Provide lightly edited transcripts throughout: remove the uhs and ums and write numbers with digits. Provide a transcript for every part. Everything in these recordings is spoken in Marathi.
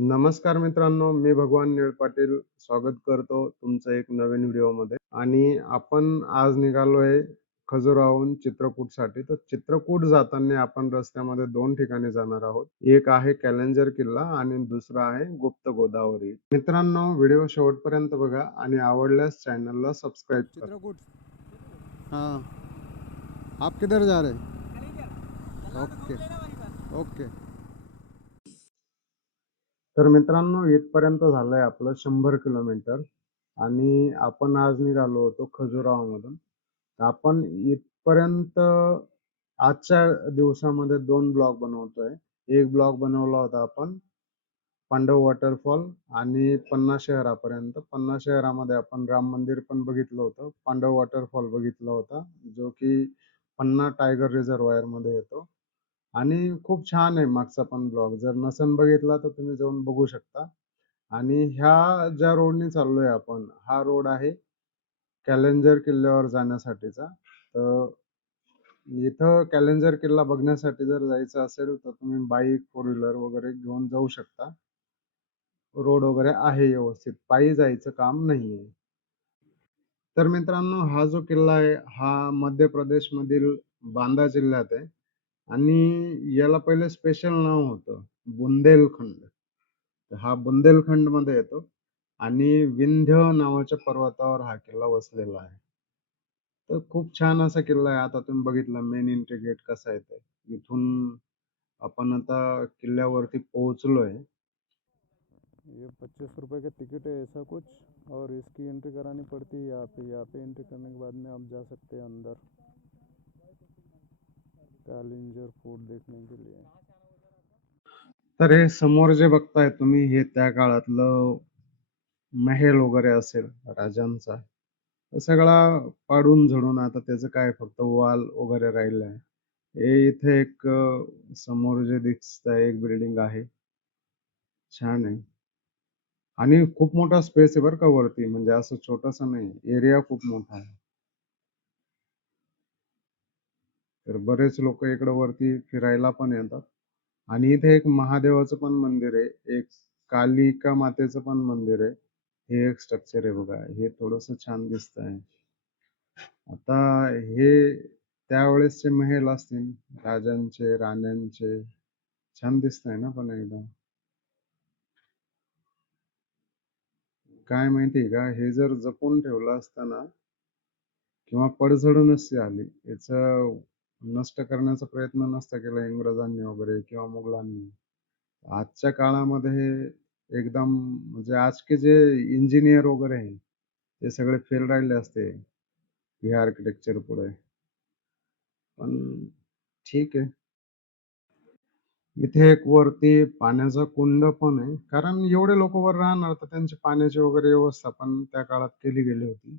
नमस्कार मित्रांनो, मी भगवान निळ पाटील स्वागत करतो तुमचं एक नवीन व्हिडिओमध्ये. आणि आपण आज निघालोय खजुराहोहून चित्रकूटसाठी. तर चित्रकूट जाताना आपण रस्त्यामध्ये 2 ठिकाणी जाणार आहोत. एक आहे कॅलेंजर किल्ला आणि दुसरा आहे गुप्त गोदावरी. मित्रांनो, व्हिडिओ शेवटपर्यंत बघा आणि आवडल्यास चॅनलला सबस्क्राईब करा. चित्रकूट। हाँ, आप किधर जा रहे हैं? Okay okay. तर मित्रांनो, इथपर्यंत झालंय आपलं 100 किलोमीटर आणि आपण आज निघालो होतो खजुराहोमधून. आपण इथपर्यंत आजच्या दिवसामध्ये 2 ब्लॉग बनवतोय. एक ब्लॉग बनवला होता आपण पांडव वॉटरफॉल आणि पन्ना शहरापर्यंत. पन्ना शहरामध्ये आपण राम मंदिर पण बघितलं होतं, पांडव वॉटरफॉल बघितला होता, जो की पन्ना टायगर रिझर्वायरमध्ये येतो आणि खूप छान आहे मागचा पण ब्लॉग. जर नसेल बघितला तर तुम्ही जाऊन बघू शकता. आणि ह्या ज्या रोडनी चाललोय आपण, हा रोड आहे कॅलेंजर किल्ल्यावर जाण्यासाठीचा. तर इथं कॅलेंजर किल्ला बघण्यासाठी जर जायचं असेल तर तुम्ही बाईक, फोर व्हीलर वगैरे घेऊन जाऊ शकता. रोड वगैरे आहे व्यवस्थित, पायी जायचं काम नाहीये. तर मित्रांनो, हा जो किल्ला आहे हा मध्य प्रदेशमधील बांदा जिल्ह्यात आहे आणि याला पहिले स्पेशल नाव होतं बुंदेलखंड. तर हा बुंदेलखंडमध्ये येतो आणि विंध्य नावाच्या पर्वतावर हा किल्ला वसलेला आहे. तर खूप छान असा किल्ला आहे. आता तुम्ही बघितलं मेन एंट्री गेट कसं आहे ते. इथून आपण आता किल्ल्यावरती पोहोचलोय. ये 25 रुपए का टिकट है ऐसा कुछ, और इसकी एंट्री करानी पड़ती है यहाँ पे एंट्री करने के बाद में आप जा सकते हैं अंदर कैलेंजर फोर्ट देखने के लिए। तर हे समोर जे बघताय तुम्ही, हे त्या काळातलं महल वगैरे असेल राजांचा. तो सगळा पाडून झडून आता त्याचं काय फक्त वॉल वगैरे राहिलं आहे. हे इथे एक समोर जे दिसतंय एक बिल्डिंग आहे. छान आहे आणि खूप मोठा स्पेस आहे बरं का वरती, म्हणजे असं छोटंसं नाही, एरिया खूप मोठा आहे. तर बरेच लोक इकडे वरती फिरायला पण येतात. आणि इथे एक महादेवाचं पण मंदिर आहे, एक कालिका मातेचं पण मंदिर आहे. हे एक स्ट्रक्चर आहे बघा, हे थोडंसं छान दिसतंय. आता हे त्यावेळेसचे महल असतील राजांचे, राण्यांचे. छान दिसतंय ना पण एकदम. काय माहितीये का, हे जर जपून ठेवलं असतं ना किंवा पडझड नसती आली, याचं नष्ट करण्याचा प्रयत्न नसता केला इंग्रजांनी वगैरे किंवा मुघलांनी, आजच्या काळामध्ये हे एकदम म्हणजे आजचे जे इंजिनियर वगैरे आहे ते सगळे फेल राहिले असते हे आर्किटेक्चर पुढे. पण ठीक आहे. इथे एक वरती पाण्याचा कुंड पण आहे, कारण एवढे लोक वर राहणार तर त्यांची पाण्याची वगैरे व्यवस्था पण त्या काळात केली गेली होती.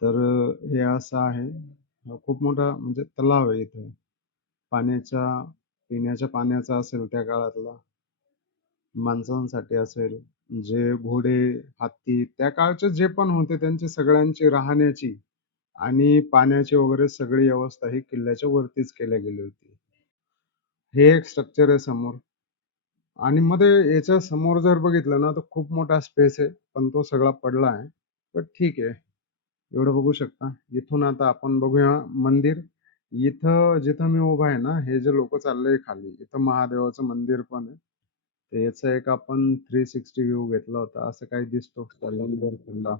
तर हे असं आहे. खूप मोठा म्हणजे तलाव आहे इथे. पाण्याचा, पिण्याच्या पाण्याचा असेल त्या काळातला, माणसांसाठी असेल, जे घोडे, हत्ती त्या काळचे जे पण होते त्यांची सगळ्यांची राहण्याची आणि पाण्याची वगैरे सगळी व्यवस्था ही किल्ल्याच्या वरतीच केल्या गेली होती. हे एक स्ट्रक्चर आहे समोर. आणि मध्ये याच्या समोर जर बघितलं ना तर खूप मोठा स्पेस आहे, पण तो सगळा पडला आहे. पण ठीक आहे, एवढं बघू शकता. इथून आता आपण बघूया मंदिर. इथं जिथं मी उभा आहे ना, हे जे लोक चाललंय खाली, इथं महादेवाचं मंदिर पण आहे. तर याचा एक आपण 360 व्ह्यू घेतला होता, असं काही दिसतो कॅलेंडर किल्ला.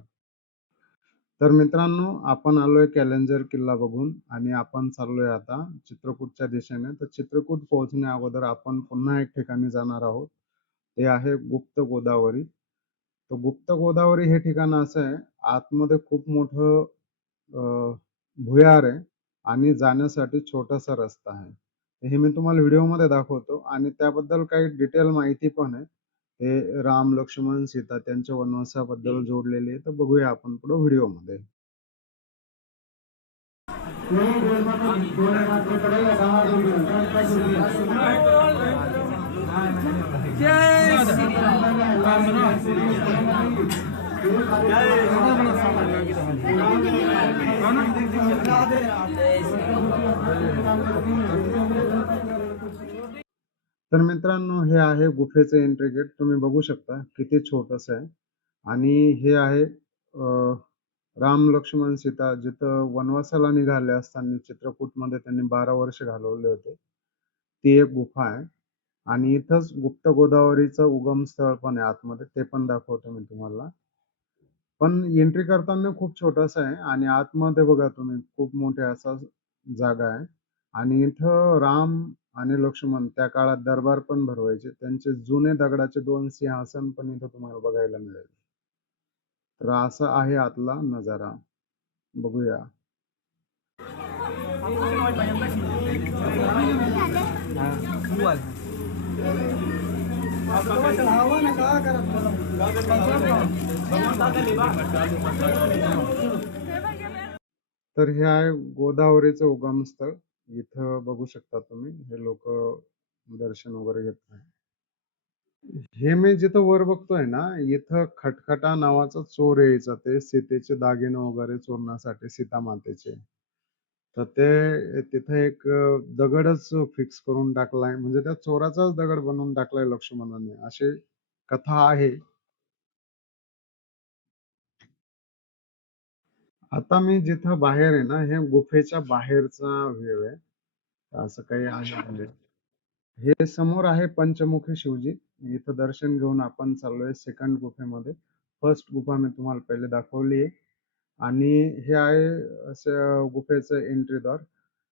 तर मित्रांनो, आपण आलोय कॅलेंजर किल्ला बघून आणि आपण चाललोय आता चित्रकूटच्या दिशेने. तर चित्रकूट पोहोचण्या अगोदर आपण पुन्हा एक ठिकाणी जाणार आहोत, ते आहे गुप्त गोदावरी. तर गुप्त गोदावरी हे ठिकाण असं आहे, आतमध्ये खूप मोठं भुयार आहे आणि जाण्यासाठी छोटासा रस्ता आहे. हे मी तुम्हाला व्हिडिओमध्ये दाखवतो आणि त्याबद्दल काही डिटेल माहिती पण आहे. हे राम, लक्ष्मण, सीता त्यांच्या वनवासाबद्दल जोडलेली आहे. तर बघूया आपण पुढे व्हिडिओमध्ये. तर मित्रांनो, हे आहे गुफेचं एंट्री गेट. तुम्ही बघू शकता किती छोटंसं आहे. आणि हे आहे राम, लक्ष्मण, सीता जिथं वनवासाला निघाले असताना चित्रकूटमध्ये त्यांनी 12 वर्ष घालवले होते. ती एक गुफा आहे. आणि इथंच गुप्त गोदावरीचं उगम स्थळ पण आहे आतमध्ये. ते पण दाखवतो मी तुम्हाला. पण एंट्री करताना खूप छोटंसं आहे आणि आतमध्ये बघा तुम्ही खूप मोठे असा जागा आहे. आणि इथं राम आणि लक्ष्मण त्या काळात दरबार पण भरवायचे. त्यांचे जुने दगडाचे 2 सिंहासन पण इथं तुम्हाला बघायला मिळेल. तर असा आहे आतला नजारा. बघूया. तर हे आहे गोदावरीचं उगमस्थळ. इथं बघू शकता तुम्ही हे लोक दर्शन वगैरे घेत आहे. हे मी जिथं वर बघतोय ना, इथं खटखटा नावाचा चोर यायचा. ते सीतेचे दागिने वगैरे चोरण्यासाठी, सीता मातेचे. तर ते तिथं एक दगडच फिक्स करून टाकलाय. म्हणजे त्या चोराचाच दगड बनवून टाकलाय लक्ष्मणाने. अशी कथा आहे. आता मी जिथं बाहेर आहे ना, हे गुफेच्या बाहेरचा व्ह्यू आहे. असं काही आहे म्हणजे. हे समोर आहे पंचमुखी शिवजी. इथं दर्शन घेऊन आपण चाललोय सेकंड गुफेमध्ये. फर्स्ट गुफा मी तुम्हाला पहिले दाखवली आहे. आणि हे आहे असं गुफेचं एंट्री द्वार.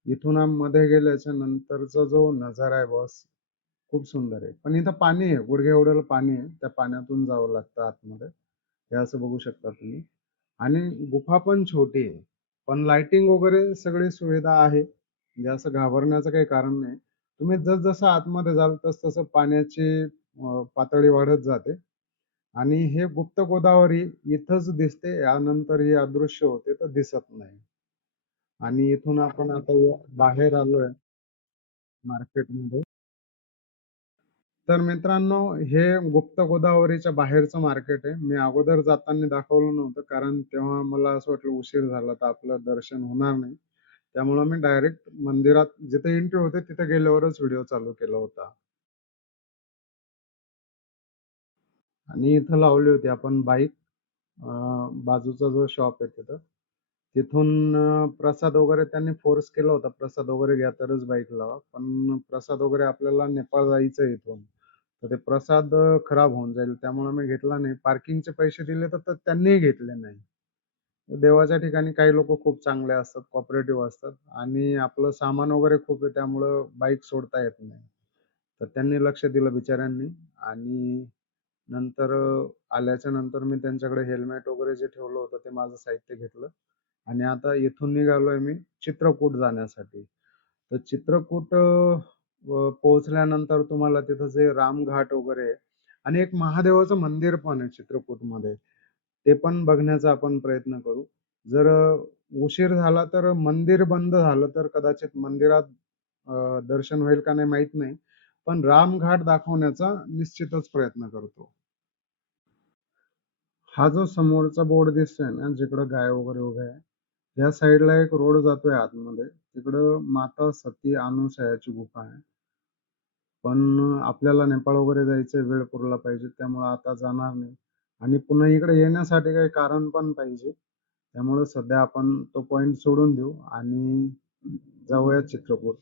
इथून मध्ये गेल्याच्या नंतरचा जो नजारा आहे बॉस, खूप सुंदर आहे. पण इथं पाणी आहे, गुडघे एवढं पाणी आहे. त्या पाण्यातून जावं लागतं आतमध्ये. हे असं बघू शकता तुम्ही. आणि गुफा पण छोटी आहे. पण लाइटिंग वगैरे सगळी सुविधा आहे. म्हणजे असं घाबरण्याचं काही कारण नाही. तुम्ही जसजसं आतमध्ये जाल तसतसं पाण्याची पातळी वाढत जाते. आणि हे गुप्त गोदावरी इथंच दिसते. यानंतर हे अदृश्य होते तर दिसत नाही. आणि इथून आपण आता बाहेर आलोय मार्केटमध्ये. तर मित्रांनो, हे गुप्त गोदावरीच्या बाहेरचं मार्केट आहे. मी अगोदर जाताना दाखवलं नव्हतं, कारण तेव्हा मला असं वाटलं उशीर झाला तर आपलं दर्शन होणार नाही. त्यामुळं मी डायरेक्ट मंदिरात जिथे एंट्री होते तिथे गेल्यावरच व्हिडिओ चालू केला होता. आणि इथं लावली होती आपण बाईक. बाजूचा जो शॉप आहे तिथं. तिथून प्रसाद वगैरे त्यांनी फोर्स केला होता, प्रसाद वगैरे घ्या तरच बाईक लावा. पण प्रसाद वगैरे आपल्याला नेपाळ जायचं आहे इथून. तर ते प्रसाद खराब होऊन जाईल. त्यामुळे मी घेतला नाही. पार्किंगचे पैसे दिले तर त्यांनीही घेतले नाही. देवाच्या ठिकाणी काही लोक खूप चांगले असतात, कोऑपरेटिव्ह असतात. आणि आपलं सामान वगैरे खूप आहे त्यामुळं बाईक सोडता येत नाही. तर त्यांनी लक्ष दिलं बिचाऱ्यांनी. आणि नंतर आल्याच्या नंतर मी त्यांच्याकडे हेल्मेट वगैरे जे ठेवलं होतं ते माझं साहित्य घेतलं. आणि आता इथून निघालोय मी चित्रकूट जाण्यासाठी. तर चित्रकूट पोहोचल्यानंतर तुम्हाला तिथं जे रामघाट वगैरे आहे आणि एक महादेवाचं मंदिर पण आहे चित्रकूटमध्ये. ते पण बघण्याचा आपण प्रयत्न करू. जर उशीर झाला तर मंदिर बंद झालं तर कदाचित मंदिरात दर्शन होईल का नाही माहित नाही. पण रामघाट दाखवण्याचा निश्चितच प्रयत्न करतो. हा जो समोरचा बोर्ड दिसतोय ना, जिकडं गाय वगैरे उभ्या आहे, या साईडला एक रोड जातोय आतमध्ये. तिकडं माता सती अनुसयाची गुफा आहे. पण आपल्याला नेपाळ वगैरे जायचंय, वेळ पुरला पाहिजे. त्यामुळं आता जाणार नाही. आणि पुन्हा इकडे येण्यासाठी काही कारण पण पाहिजे. त्यामुळे सध्या आपण तो पॉइंट सोडून देऊ आणि जाऊया चित्रकूट.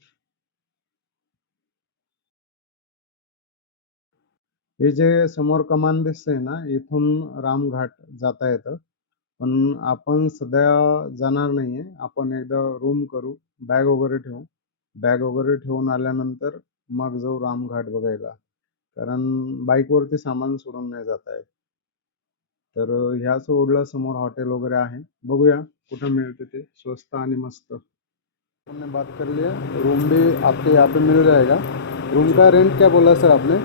हे जे समोर कमान दिसतंय ना, इथून रामघाट जाता येतं. पण आपण सध्या जाणार नाहीये. आपण एकदा रूम करू, बॅग वगैरे ठेवू. बॅग वगैरे ठेवून आल्यानंतर मग जाऊ रामघाट बघायला. कारण बाईकवरती सामान सोडून नाही जाता येत. तर ह्याच रोडला समोर हॉटेल वगैरे आहे. बघूया कुठं मिळते ते स्वस्त आणि मस्त. हमने बात कर लिया, रूम भी आपके यहाँ पे मिल जाएगा. रूम का रेंट क्या बोला सर आपने?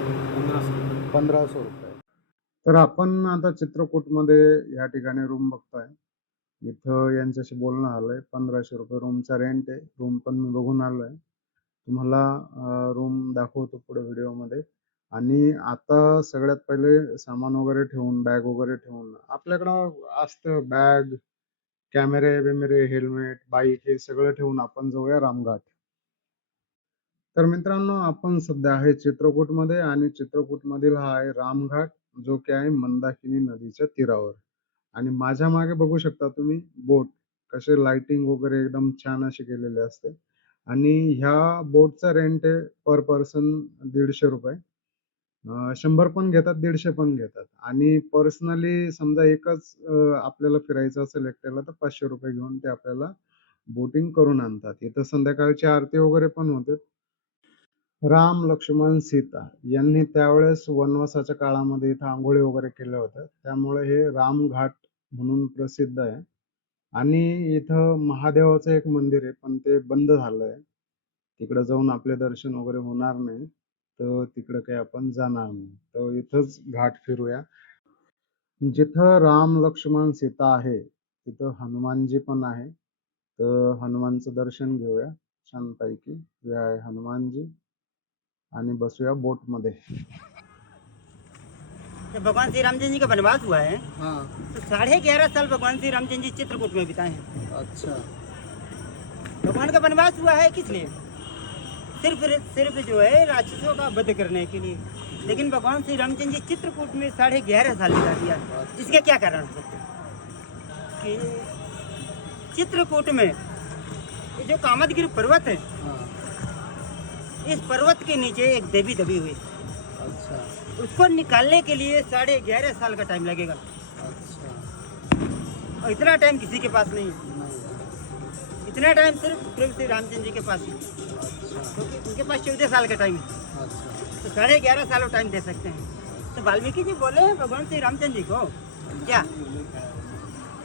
1500 रुपये. तर आपण आता चित्रकूटमध्ये या ठिकाणी रूम बघतोय. इथं यांच्याशी बोलणं आलंय. 1500 रुपये रूमचा रेंट आहे. रूम पण मी बघून आलोय. तुम्हाला रूम दाखवतो पुढे व्हिडिओमध्ये. आणि आता सगळ्यात पहिले सामान वगैरे ठेवून, बॅग वगैरे ठेवून, आपल्याकडं असतं बॅग, कॅमेरे बिमेरे, हेल्मेट, बाईक हे सगळं ठेवून आपण जाऊया रामघाट. तर मित्रांनो, आपण सध्या आहे चित्रकूटमध्ये आणि चित्रकूटमधील हा आहे रामघाट, जो की आहे मंदाकिनी नदीच्या तीरावर. आणि माझ्या मागे बघू शकता तुम्ही बोट कसे लाइटिंग वगैरे एकदम छान अशी केलेली असते. आणि ह्या बोटचा रेंट आहे पर पर्सन ₹150. 100 पण घेतात, 150 पण घेतात. आणि पर्सनली समजा एकच आपल्याला फिरायचं असेल एकट्याला तर ₹500 घेऊन ते आपल्याला बोटिंग करून आणतात. इथं संध्याकाळची आरती वगैरे पण होते. राम, लक्ष्मण, सीता यांनी त्यावेळेस वनवासाच्या काळामध्ये इथं अंघोळी वगैरे केल्या होत्या. त्यामुळे हे रामघाट म्हणून प्रसिद्ध आहे. आणि इथं महादेवाचं एक मंदिर आहे, पण ते बंद झालंय. तिकडं जाऊन आपले दर्शन वगैरे होणार नाही. तर तिकडं काही आपण जाणार नाही. तर इथंच घाट फिरूया. जिथं राम, लक्ष्मण, सीता आहे, तिथं हनुमानजी पण आहे. तर हनुमानचं दर्शन घेऊया छानपैकी. हे आहे हनुमानजी आणि बसूया बोटमध्ये. जब भगवान श्री रामचंद्र जी का वनवास हुआ है हाँ। तो 11.5 साल भगवान श्री रामचंद्र जी चित्रकूट में बिताए हैं। अच्छा। भगवान का वनवास हुआ है किस लिए? सिर्फ सिर्फ जो है राक्षसों का वध करने के लिए। लेकिन भगवान श्री रामचंद्र जी चित्रकूट में 11.5 साल बिता दिया। इसके क्या कारण हो सकते हैं? कि चित्रकूट में ये जो कामदगिरि पर्वत है, हाँ। इस पर्वत के नीचे एक देवी दबी हुई है। अच्छा। उसको निकालने के लिए 11.5 साल का टाइम लगेगा। अच्छा। और इतना टाइम किसी के पास नहीं है। नहीं। इतना टाइम सिर्फ प्रभु श्री रामचंद्र जी के पास ही है, अच्छा। क्योंकि उनके पास 14 साल का टाइम है। अच्छा। तो 11.5 साल वो टाइम दे सकते हैं। तो वाल्मीकि जी बोले हैं भगवान श्री रामचंद्र जी को क्या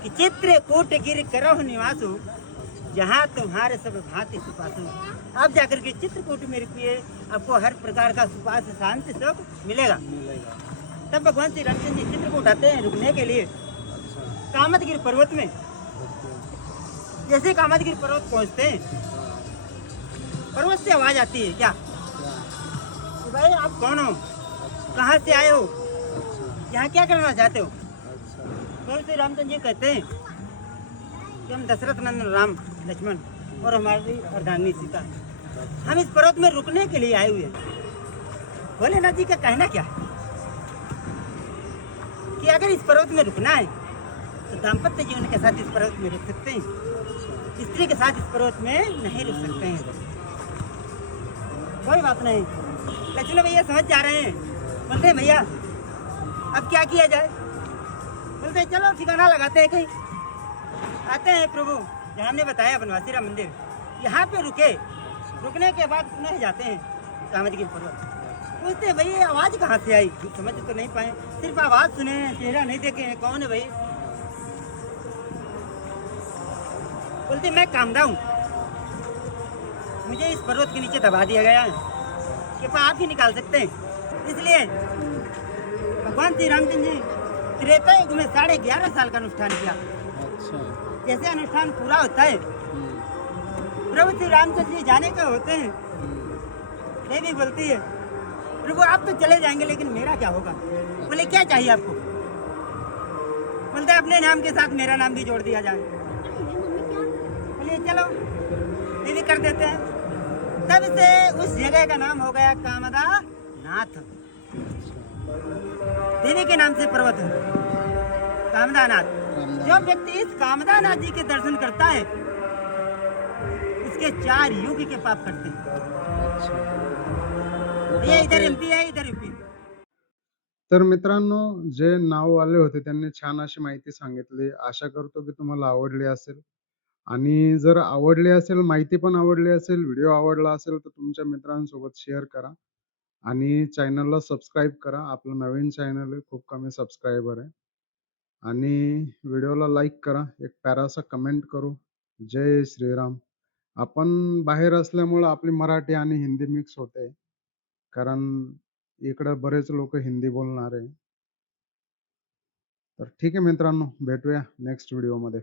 कि चित्रकूट गिर करहु निवासु, जहाँ तुम्हारे सब भांति सुपासु। आप जाकर के चित्रकूट में रुकिए, आपको हर प्रकार का सुपास शांति सुख मिलेगा। मिलेगा। तब भगवान श्री रामचंद्र जी चित्रकूट आते हैं रुकने के लिए अच्छा। कामदगिरि पर्वत में। ओके। जैसे कामदगिरि पर्वत पहुँचते हैं, हाँ। पर्वत से आवाज आती है क्या क्या? कि भाई आप कौन हो, अच्छा। कहाँ से आए हो, अच्छा। यहाँ क्या करना चाहते हो? अच्छा। प्रभु श्री रामचंद्र जी कहते हैं कि हम दशरथ नंदन राम लक्ष्मण और हमारी अर्धांगिनी सीता, हम इस पर्वत में रुकने के लिए आए हुए हैं। भोलेनाथ जी का कहना क्या है कि अगर इस पर्वत में रुकना है तो दाम्पत्य जीवन के साथ इस पर्वत में रुक सकते हैं, स्त्री के साथ इस पर्वत में नहीं रुक सकते हैं। कोई बात नहीं, लक्ष्मण भैया समझ जा रहे हैं। बोलते हैं भैया अब क्या किया जाए? बोलते हैं चलो ठिकाना लगाते हैं कहीं। आते हैं प्रभु जहाँ हमने बताया बनवासी राम मंदिर, यहाँ पे रुके। रुकने के बाद पुनः जाते हैं कामदगिरि पर्वत। पूछते हैं भाई आवाज़ कहाँ से आई? समझ तो नहीं पाए, सिर्फ आवाज़ सुने हैं, चेहरा नहीं देखे हैं, कौन है भाई? बोलते मैं कामदा हूँ, मुझे इस पर्वत के नीचे दबा दिया गया है, कृपा आप ही निकाल सकते हैं। इसलिए भगवान श्री रामचंद्र जी त्रेता युग में 11.5 साल का अनुष्ठान किया। अच्छा। जैसे अनुष्ठान पूरा होता है, प्रभु श्री रामचंद्र जी जाने का होते हैं, देवी बोलती है प्रभु आप तो चले जाएंगे लेकिन मेरा क्या होगा? बोले क्या चाहिए आपको? बोलते अपने नाम के साथ मेरा नाम भी जोड़ दिया जाए। बोले चलो, ये भी कर देते हैं। तब से उस जगह का नाम हो गया कामदा नाथ। देवी के नाम से पर्वत है कामदा नाथ। जो व्यक्ति इस कामदा नाथ जी के दर्शन करता है उसके 4 युग के पाप कटते हैं। ये इधर एमपी है, इधर यूपी। तर मित्रांनो, जे नाववाले होते त्यांनी छान अशी माहिती सांगितली. आशा करतो की तुम्हाला आवडली असेल. आणि जर आवडली असेल, माहिती पण आवडली असेल, व्हिडिओ आवडला असेल, तर तुमच्या मित्रांसोबत शेअर करा आणि चॅनलला सबस्क्राईब करा. आपलं नवीन चॅनल आहे, खूप कमी सबस्क्रायबर आहे. आणि व्हिडिओला लाईक करा, एक प्यारासा कमेंट करू. जय श्रीराम. आपण बाहेर असल्यामुळं आपली मराठी आणि हिंदी मिक्स होते. कारण इकडं बरेच लोक हिंदी बोलणारे. तर ठीक आहे मित्रांनो, भेटूया नेक्स्ट व्हिडिओमध्ये.